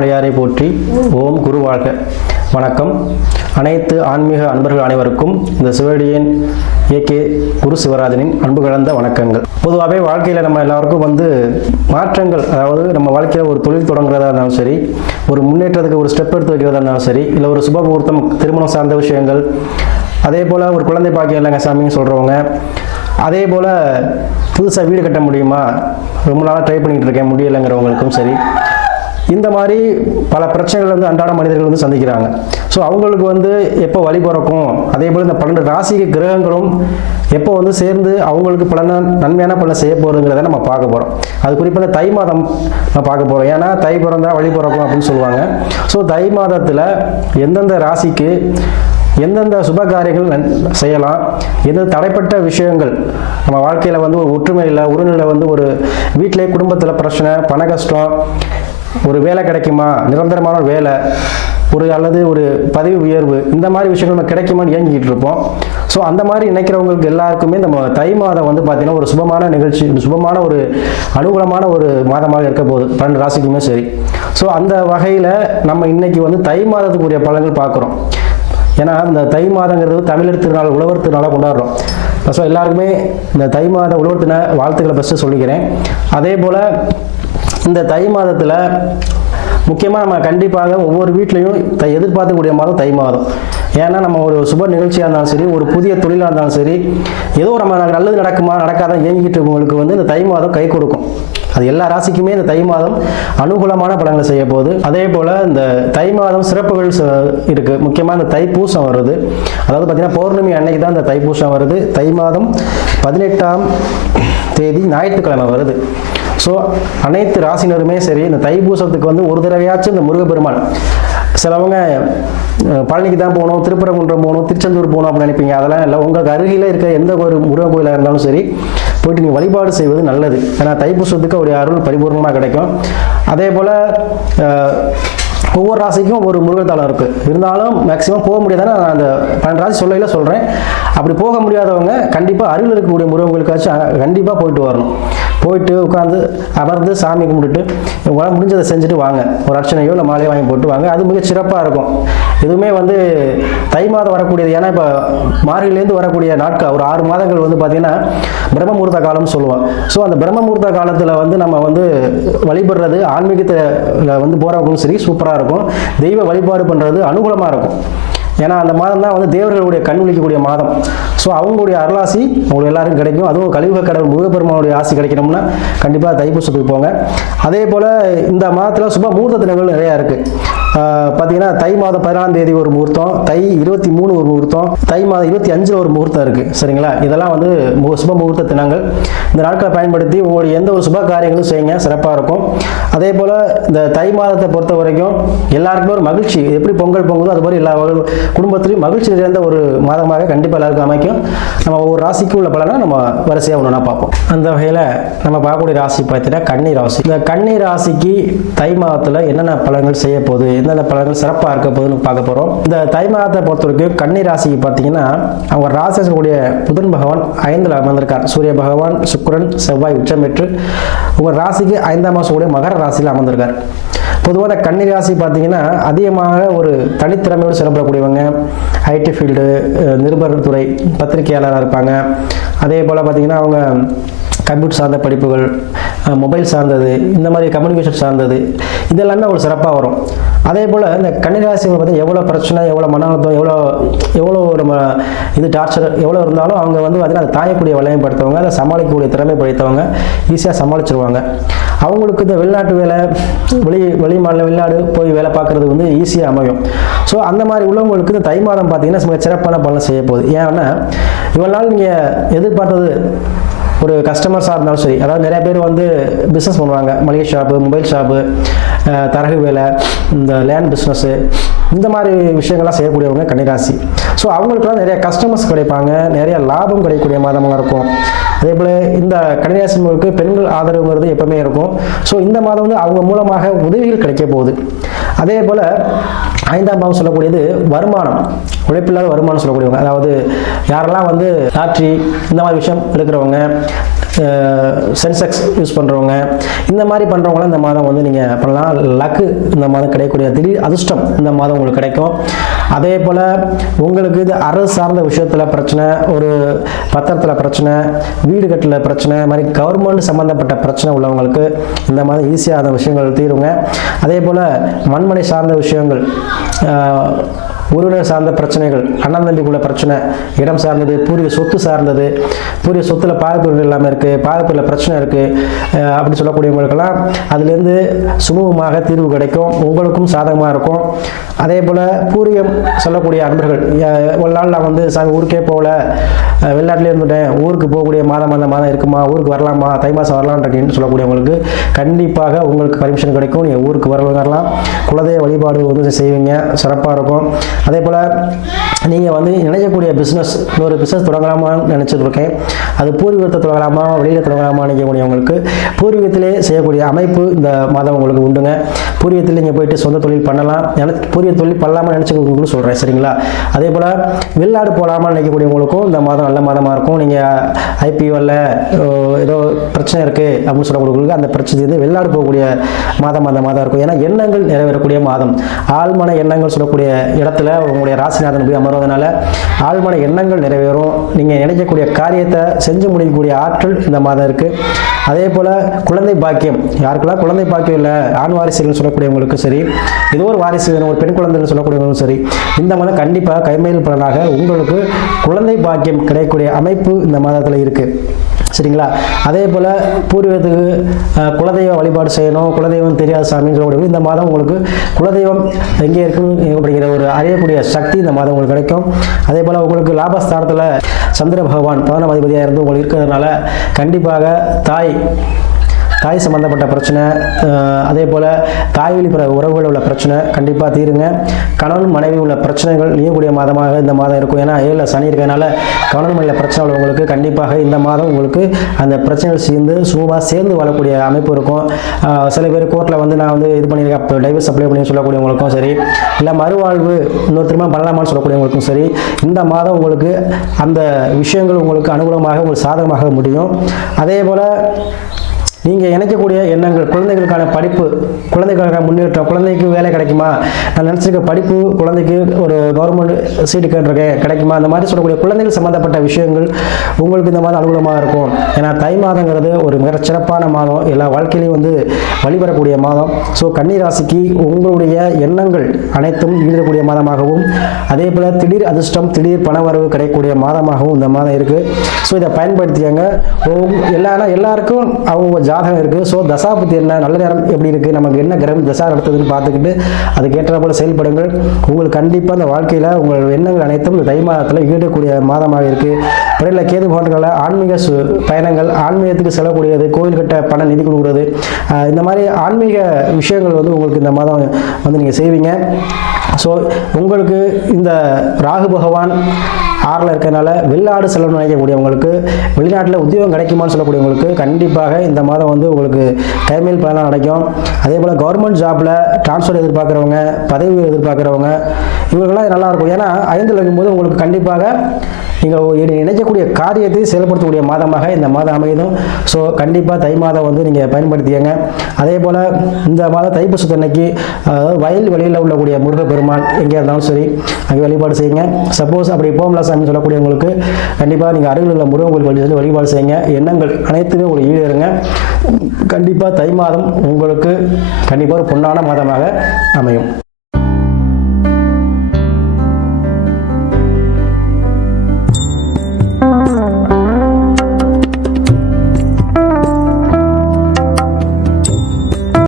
அண்ணாமலையாரை போற்றி. ஓம் குரு வாழ்க. வணக்கம். அனைத்து ஆன்மீக அன்பர்கள் அனைவருக்கும் இந்த சிவடியின் ஏகே குரு சிவராஜனின் அன்பு கலந்த வணக்கங்கள். பொதுவாகவே வாழ்க்கையில் நம்ம எல்லாருக்கும் மாற்றங்கள், அதாவது நம்ம வாழ்க்கையில் ஒரு தொழில் தொடங்குறதா இருந்தாலும் சரி, ஒரு முன்னேற்றத்துக்கு ஒரு ஸ்டெப் எடுத்து வைக்கிறதா இருந்தாலும் சரி, இல்லை ஒரு சுப முகூர்த்தம், திருமணம் சார்ந்த விஷயங்கள், அதே போல் ஒரு குழந்தை பாக்கியம் இல்லைங்க சாமின்னு சொல்கிறவங்க, அதே போல் புதுசாக வீடு கட்ட முடியுமா, ரொம்ப நாளாக ட்ரை பண்ணிகிட்டு இருக்கேன் முடியலைங்கிறவங்களுக்கும் சரி, இந்த மாதிரி பல பிரச்சனைகள் அன்றாட மனிதர்கள் சந்திக்கிறாங்க. ஸோ அவங்களுக்கு எப்போ வழி பிறக்கும், அதே போல் இந்த 12 ராசிக்கு கிரகங்களும் எப்போ சேர்ந்து அவங்களுக்கு நன்மையான பலன் செய்ய போகிறதுங்கிறத நம்ம பார்க்க போகிறோம். அது குறிப்பாக இந்த தை மாதம் நம்ம பார்க்க போகிறோம். ஏன்னா தை பிறந்தா வழி பிறக்கும் அப்படின்னு சொல்லுவாங்க. ஸோ தை மாதத்தில் எந்தெந்த ராசிக்கு எந்தெந்த சுப காரியங்கள் செய்யலாம், எந்த தடைப்பட்ட விஷயங்கள் நம்ம வாழ்க்கையில் ஒரு ஒற்றுமை இல்லை, உறவுல ஒரு வீட்டிலே குடும்பத்தில் பிரச்சனை, பண கஷ்டம், ஒரு வேலை கிடைக்குமா, நிரந்தரமான வேலை, அல்லது ஒரு பதவி உயர்வு, இந்த மாதிரி விஷயங்கள் நம்ம கிடைக்குமான்னு இயங்கிக்கிட்டு இருப்போம். ஸோ அந்த மாதிரி நினைக்கிறவங்களுக்கு எல்லாருக்குமே நம்ம தை மாதம் பார்த்தீங்கன்னா ஒரு சுபமான நிகழ்ச்சி, சுபமான ஒரு அனுகூலமான ஒரு மாதமாக இருக்க போகுது 12 ராசிக்குமே சரி. ஸோ அந்த வகையில் நம்ம இன்னைக்கு தை மாதத்துக்குரிய பலன்கள் பார்க்குறோம். ஏன்னா இந்த தை மாதங்கிறது தமிழர் திருநாள், உழவர் திருநாளாக கொண்டாடுறோம். ஸோ எல்லாருக்குமே இந்த தை மாத உழவர் திருநாள் வாழ்த்துக்களை ஃபஸ்ட்டு சொல்லிக்கிறேன். அதே போல் இந்த தை மாதத்தில் முக்கியமாக நம்ம கண்டிப்பாக ஒவ்வொரு வீட்லையும் எதிர்பார்க்கக்கூடிய மாதம் தை மாதம். ஏன்னா நம்ம ஒரு சுப நிகழ்ச்சியாக இருந்தாலும் சரி, ஒரு புதிய தொழிலாக இருந்தாலும் சரி, ஏதோ நம்ம நல்லது நடக்குமா நடக்காதான் இயங்கிட்டு இருக்கவங்களுக்கு இந்த தை மாதம் கை கொடுக்கும். அது எல்லா ராசிக்குமே இந்த தை மாதம் அனுகூலமான பலன்களை செய்ய போகுது. அதே போல் இந்த தை மாதம் சிறப்புகள் இருக்குது. முக்கியமாக இந்த தைப்பூசம் வருது. அதாவது பார்த்திங்கன்னா பௌர்ணமி அன்னைக்கு தான் இந்த தைப்பூசம் வருது. தை மாதம் 18ஆம் தேதி ஞாயிற்றுக்கிழமை வருது. ஸோ அனைத்து ராசினருமே சரி இந்த தைப்பூசத்துக்கு ஒரு தடவையாச்சும் இந்த முருகப்பெருமான், சிலவங்க பழனிக்கு தான் போகணும், திருப்பரங்குன்றம் போகணும், திருச்செந்தூர் போகணும் அப்படின்னு நினைப்பீங்க. அதெல்லாம் இல்லை. உங்களுக்கு அருகில் இருக்க எந்த ஒரு முருகன் கோயிலாக இருந்தாலும் சரி போயிட்டு நீங்கள் வழிபாடு செய்வது நல்லது. ஏன்னா தைப்பூசத்துக்கு அவருடைய அருள் பரிபூர்ணமாக கிடைக்கும். அதே போல் ஒவ்வொரு ராசிக்கும் ஒரு முருகத்தலம் இருக்குது. இருந்தாலும் மேக்ஸிமம் போக முடியாதானே நான் அந்த 12 ராசி சொல்லையில் சொல்கிறேன். அப்படி போக முடியாதவங்க கண்டிப்பாக அருகில் இருக்கக்கூடிய முருகங்களுக்காச்சும் கண்டிப்பாக போயிட்டு வரணும். போயிட்டு உட்காந்து அமர்ந்து சாமி கும்பிட்டுட்டு உங்களால் முடிஞ்சதை செஞ்சுட்டு வாங்க. ஒரு அர்ச்சனையோ இல்லை மாலையோ வாங்கி போட்டு வாங்க. அது மிக சிறப்பாக இருக்கும். எதுவுமே தை மாதம் வரக்கூடியது. ஏன்னா இப்போ மார்கழிலேருந்து வரக்கூடிய நாட்கள் ஒரு 6 மாதங்கள் பார்த்தீங்கன்னா பிரம்ம முகூர்த்த காலம்னு சொல்லுவோம். ஸோ அந்த பிரம்ம முகூர்த்த காலத்தில் நம்ம வழிபடுறது ஆன்மீகத்தில் போகிறவங்களும் சரி சூப்பராக இருக்கும். தெய்வ வழிபாடு பண்ணுறது அனுகூலமாக இருக்கும். ஏன்னா அந்த மாதம் தான் தேவர்களுடைய கண் விழிக்கக்கூடிய மாதம். ஸோ அவங்களுடைய அருளாசி உங்களுக்கு எல்லாருக்கும் கிடைக்கும். அதுவும் கலியுக கடவுள் முருகப்பெருமானுடைய ஆசி கிடைக்கணும்னா கண்டிப்பாக தைப்பூசத்துக்கு போங்க. அதே போல் இந்த மாதத்தில் சுப முகூர்த்த தினங்கள் நிறையா இருக்குது. பார்த்தீங்கன்னா தை மாதம் 14ஆம் தேதி ஒரு முகூர்த்தம், தை 23 ஒரு முகூர்த்தம், தை மாதம் 25 ஒரு முகூர்த்தம் இருக்குது. சரிங்களா? இதெல்லாம் சுப முகூர்த்த தினங்கள். இந்த நாட்களை பயன்படுத்தி உங்களுடைய எந்த ஒரு சுப காரியங்களும் செய்யுங்க, சிறப்பாக இருக்கும். அதே போல் இந்த தை மாதத்தை பொறுத்த வரைக்கும் எல்லாருக்குமே ஒரு மகிழ்ச்சி, எப்படி பொங்கல் பொங்குதோ அது மாதிரி எல்லா குடும்பத்திலையும் மகிழ்ச்சி நிறைந்த ஒரு மாதமாக கண்டிப்பாக எல்லாருக்கும் அமைக்கும். நம்ம ஒவ்வொரு ராசிக்கு உள்ள பலனை நம்ம வரிசையாக ஒன்றா பார்ப்போம். அந்த வகையில் நம்ம பார்க்கக்கூடிய ராசி பார்த்தீங்கன்னா கன்னி ராசி. இந்த கன்னி ராசிக்கு தை மாதத்தில் என்னென்ன பலன்கள் செய்ய போகுது, எந்தெந்த பலன்கள் சிறப்பாக இருக்க போகுதுன்னு பார்க்க போகிறோம். இந்த தை மாதத்தை பொறுத்த வரைக்கும் கன்னி ராசிக்கு பார்த்தீங்கன்னா அவங்க ராசிக்கூடிய புதன் பகவான் 5ல் அமர்ந்திருக்கார். சூரிய பகவான், சுக்கிரன், செவ்வாய் உச்சம் பெற்று உங்கள் ராசிக்கு 5ஆம் மாதம் மகர ராசியில் அமர்ந்திருக்கார். பொதுவாக கன்னி ராசி பார்த்தீங்கன்னா அதிகமாக ஒரு தனித்திறமையோடு செயல்படக்கூடியவங்க. ஐடி ஃபீல்டு, நிருபர் துறை, பத்திரிகையாளராக இருப்பாங்க. அதே போல் பார்த்தீங்கன்னா அவங்க கம்ப்யூட்டர் சார்ந்த படிப்புகள், மொபைல் சார்ந்தது, இந்த மாதிரி கம்யூனிகேஷன் சார்ந்தது, இதெல்லாமே அவங்களுக்கு சிறப்பாக வரும். அதே போல் இந்த கன்னிராசிகள் பார்த்தீங்கன்னா எவ்வளோ பிரச்சனை, எவ்வளோ மன அழுத்தம், எவ்வளோ நம்ம டார்ச்சர் எவ்வளோ இருந்தாலும் அவங்க பார்த்தீங்கன்னா அதை தாயக்கூடிய வளையம் படுத்தவங்க, அதை சமாளிக்கக்கூடிய திறமை படைத்தவங்க, ஈஸியாக சமாளிச்சிருவாங்க. அவங்களுக்கு இந்த வெளிநாட்டு வேலை, வெளி மாநில வெளிநாடு போய் வேலை பார்க்குறது ஈஸியாக அமையும். ஸோ அந்த மாதிரி உள்ளவங்களுக்கு இந்த தை மாதம் பார்த்தீங்கன்னா சிறப்பான பலன் செய்ய போகுது. ஏன்னா இவ்வளோ நாள் நீங்கள் எதிர்பார்த்தது ஒரு கஸ்டமர்ஸாக இருந்தாலும் சரி, அதாவது நிறைய பேர் பிஸ்னஸ் பண்ணுவாங்க, மளிகை ஷாப்பு, மொபைல் ஷாப்பு, தரகு வேலை, இந்த லேண்ட் பிஸ்னஸ்ஸு, இந்த மாதிரி விஷயங்கள்லாம் செய்யக்கூடியவங்க கன்னிராசி. ஸோ அவங்களுக்குலாம் நிறைய கஸ்டமர்ஸ் கிடைப்பாங்க, நிறைய லாபம் கிடைக்கக்கூடிய மாதமாக இருக்கும். அதே போல் இந்த கன்னிராசிக்கு பெண்கள் ஆதரவுங்கிறது எப்பவுமே இருக்கும். ஸோ இந்த மாதம் அவங்க மூலமாக உதவிகள் கிடைக்க போகுது. அதே போல் 5ஆம் பாவம் சொல்லக்கூடியது வருமானம், உழைப்பில்லாத வருமானம் சொல்லக்கூடியவங்க. அதாவது யாரெல்லாம் லாட்ரி இந்த மாதிரி விஷயம் எடுக்கிறவங்க, சென்செக்ஸ் யூஸ் பண்ணுறவங்க, இந்த மாதிரி பண்ணுறவங்களாம் இந்த மாதம் வந்து நீங்கள் பண்ணலாம். லக்கு இந்த மாதம் கிடைக்கக்கூடிய திடீர் அதிர்ஷ்டம் இந்த மாதம் உங்களுக்கு கிடைக்கும். அதே போல் உங்களுக்கு இது அரசு சார்ந்த விஷயத்தில் பிரச்சனை, ஒரு பத்திரத்தில் பிரச்சனை, வீடு கட்டல பிரச்சனை, மாதிரி கவர்மெண்ட் சம்மந்தப்பட்ட பிரச்சனை உள்ளவங்களுக்கு இந்த மாதிரி ஈஸியாக அந்த விஷயங்கள் தீருங்க. அதே போல் மண்மனை சார்ந்த விஷயங்கள், உறவினர் சார்ந்த பிரச்சனைகள், அண்ணன் தம்பிக்குள்ள பிரச்சனை, இடம் சார்ந்தது, பூர்வீக சொத்து சார்ந்தது, பூர்வீக சொத்துல பாகப்பிரிவுகள் இல்லாமல் இருக்குது, பாகப்பிரிவில் பிரச்சனை இருக்குது அப்படி சொல்லக்கூடியவங்களுக்கெல்லாம் அதுலேருந்து சுமூகமாக தீர்வு கிடைக்கும், உங்களுக்கும் சாதகமாக இருக்கும். அதே போல் பூர்வீகம் சொல்லக்கூடிய அன்பர்கள், ஒரு நாள் நான் வந்து சாமி ஊருக்கே போகல, வெளிநாட்டிலே இருந்துட்டேன், ஊருக்கு போகக்கூடிய மாதம் அந்த மாதம் இருக்குமா, ஊருக்கு வரலாமா, தை மாதம் வரலான் அப்படின்னு சொல்லக்கூடியவங்களுக்கு கண்டிப்பாக உங்களுக்கு பர்மிஷன் கிடைக்கும். நீங்கள் ஊருக்கு வரலாம். குலதெய்வ வழிபாடு வந்து செய்வீங்க, சிறப்பாக இருக்கும். அதே போல் நீங்கள் வந்து நினைக்கக்கூடிய பிஸ்னஸ், ஒரு பிஸ்னஸ் தொடங்கலாமான்னு நினச்சிட்டு இருக்கேன், அது பூர்வீகத்தை தொடங்கலாமா வெளியில் தொடங்கலாமா நினைக்கக்கூடியவங்களுக்கு பூர்வீகத்திலே செய்யக்கூடிய அமைப்பு இந்த மாதம் உங்களுக்கு உண்டுங்க. பூர்வீகத்தில் நீங்கள் போயிட்டு சொந்த தொழில் பண்ணலாம், பூர்வீக தொழில் பண்ணலாமா நினச்சிக்கொண்டு சொல்கிறேன், சரிங்களா? அதே போல் வெளிநாடு போகலாமா நினைக்கக்கூடியவங்களுக்கும் இந்த மாதம் நல்ல மாதமாக இருக்கும். நீங்கள் ஐபிஓவில் ஏதோ பிரச்சனை இருக்குது அப்படின்னு சொல்லக்கூடியவங்களுக்கு அந்த பிரச்சனை வந்து வெளிநாடு போகக்கூடிய மாதம் அந்த மாதம் இருக்கும். ஏன்னா எண்ணங்கள் நிறைவேறக்கூடிய மாதம், ஆழ்மன எண்ணங்கள் சொல்லக்கூடிய இடத்துல உங்களுடைய ராசிநாதன் போய் அமர்வதனால ஆழ்மன எண்ணங்கள் நிறைவேறும். நீங்கள் நினைக்கக்கூடிய காரியத்தை செஞ்சு முடிக்கக்கூடிய ஆற்றல் இந்த மாதம் இருக்குது. அதே போல் குழந்தை பாக்கியம், யாருக்கெல்லாம் குழந்தை பாக்கியம் இல்லை, ஆண் வாரிசுகள் சொல்லக்கூடியவங்களுக்கு சரி, ஏதோ ஒரு வாரிசு வேணும், ஒரு பெண் குழந்தைகள் சொல்லக்கூடியவங்களும் சரி, இந்த மாதம் கண்டிப்பாக கைமேல் பலனாக உங்களுக்கு குழந்தை பாக்கியம் கிடைக்கக்கூடிய அமைப்பு இந்த மாதத்தில் இருக்குது, சரிங்களா? அதே போல் பூர்வீகத்துக்கு குலதெய்வ வழிபாடு செய்யணும், குலதெய்வம் தெரியாத சாமின்னு சொல்லக்கூடிய இந்த மாதம் உங்களுக்கு குலதெய்வம் எங்கே இருக்குன்னு அப்படிங்கிற ஒரு அறியக்கூடிய சக்தி இந்த மாதம் உங்களுக்கு கிடைக்கும். அதே போல் உங்களுக்கு லாபஸ்தானத்தில் சந்திர பகவான் 11ஆம் அதிபதியாக இருந்து உங்களுக்கு இருக்கிறதுனால கண்டிப்பாக தாய் சம்பந்தப்பட்ட பிரச்சனை, அதே போல் தாய் வழி உறவுகள் உள்ள பிரச்சனை கண்டிப்பாக தீருங்க. கணவன் மனைவி உள்ள பிரச்சனைகள் நீங்கக்கூடிய மாதமாக இந்த மாதம் இருக்கும். ஏன்னா 7 சனி இருக்கிறதுனால கணவன் மனைவியில் பிரச்சனை உள்ளவங்களுக்கு கண்டிப்பாக இந்த மாதம் உங்களுக்கு அந்த பிரச்சனைகள் சேர்ந்து வாழக்கூடிய அமைப்பு இருக்கும். சில பேர் கோர்ட்டில் வந்து நான் வந்து இது பண்ணியிருக்கேன், டைவர்ஸ் அப்ளை பண்ணி சொல்லக்கூடியவங்களுக்கும் சரி, இல்லை மறுவாழ்வு இன்னொரு திரும்ப பண்ணலாமான்னு சொல்லக்கூடியவங்களுக்கும் சரி, இந்த மாதம் உங்களுக்கு அந்த விஷயங்கள் உங்களுக்கு அனுகூலமாக உங்களுக்கு சாதகமாக முடியும். அதே போல் நீங்கள் நினைக்கக்கூடிய எண்ணங்கள், குழந்தைகளுக்கான படிப்பு, குழந்தைகளுக்கான முன்னேற்றம், குழந்தைக்கு வேலை கிடைக்குமா, நான் நினச்சிருக்க படிப்பு, குழந்தைக்கு ஒரு கவர்மெண்ட் சீட்டு கேட்டிருக்கேன் கிடைக்குமா, அந்த மாதிரி சொல்லக்கூடிய குழந்தைகள் சம்மந்தப்பட்ட விஷயங்கள் உங்களுக்கு இந்த மாதிரி அனுகூலமாக இருக்கும். ஏன்னா தை மாதங்கிறது ஒரு மிக சிறப்பான மாதம், எல்லா வாழ்க்கையிலையும் வந்து வழிபடக்கூடிய மாதம். ஸோ கன்னி ராசிக்கு உங்களுடைய எண்ணங்கள் அனைத்தும் ஈடக்கூடிய மாதமாகவும், அதே போல் திடீர் அதிர்ஷ்டம், திடீர் பணவரவு கிடைக்கக்கூடிய மாதமாகவும் இந்த மாதம் இருக்குது. ஸோ இதை பயன்படுத்தியாங்க. எல்லாருக்கும் அவங்க ஜாதகம் இருக்குது. ஸோ தசாபுத்தி என்ன, நல்ல நேரம் எப்படி இருக்குது, நமக்கு என்ன கிரகம் தசா நடத்துதுன்னு பார்த்துக்கிட்டு அதுக்கேற்ற போல செயல்படுங்கள். உங்களுக்கு கண்டிப்பாக அந்த வாழ்க்கையில் உங்கள் எண்ணங்கள் அனைத்தும் இந்த தை மாதத்தில் ஈடக்கூடிய மாதமாக இருக்குது. பிறையில் கேது போன்றவர்கள ஆன்மீக பயணங்கள், ஆன்மீகத்துக்கு செல்லக்கூடியது, கோயில் கட்ட பணம் நிதி கொடுக்குறது, இந்த மாதிரி ஆன்மீக விஷயங்கள் வந்து உங்களுக்கு இந்த மாதம் வந்து நீங்கள் செய்வீங்க. ஸோ உங்களுக்கு இந்த ராகு பகவான் 6ல் இருக்கிறதுனால வெளிநாடு செலவு நினைக்கக்கூடியவங்களுக்கு, வெளிநாட்டில் உத்தியோகம் கிடைக்குமான்னு சொல்லக்கூடியவங்களுக்கு கண்டிப்பாக இந்த மாதம் வந்து உங்களுக்கு கைமேல் பலனாக கிடைக்கும். அதே போல் கவர்மெண்ட் ஜாப்பில் ட்ரான்ஸ்ஃபர் எதிர்பார்க்குறவங்க, பதவி எதிர்பார்க்குறவங்க, இவர்களாம் நல்லாயிருக்கும். ஏன்னா 5ல் இருக்கும்போது உங்களுக்கு கண்டிப்பாக நீங்கள் நினைக்கக்கூடிய காரியத்தை செயல்படுத்தக்கூடிய மாதமாக இந்த மாதம் அமையும். ஸோ கண்டிப்பாக தை மாதம் வந்து நீங்கள் பயன்படுத்தியங்க. அதே போல் இந்த மாதம் தைப்பூசத்து அன்னைக்கு வயல் வெளியில் உள்ளக்கூடிய முருகப்பெருமான் எங்கே இருந்தாலும் சரி அங்கே வழிபாடு செய்யுங்க. சப்போஸ் அப்படி போகல சாமி சொல்லக்கூடியவங்களுக்கு கண்டிப்பாக நீங்கள் அருகில் உள்ள முருகன் கோயில் சொல்லி வழிபாடு செய்யுங்க. எண்ணங்கள் அனைத்துமே ஒரு ஈடேறுங்க. கண்டிப்பாக தை மாதம் உங்களுக்கு கண்டிப்பாக ஒரு பொன்னான மாதமாக அமையும்.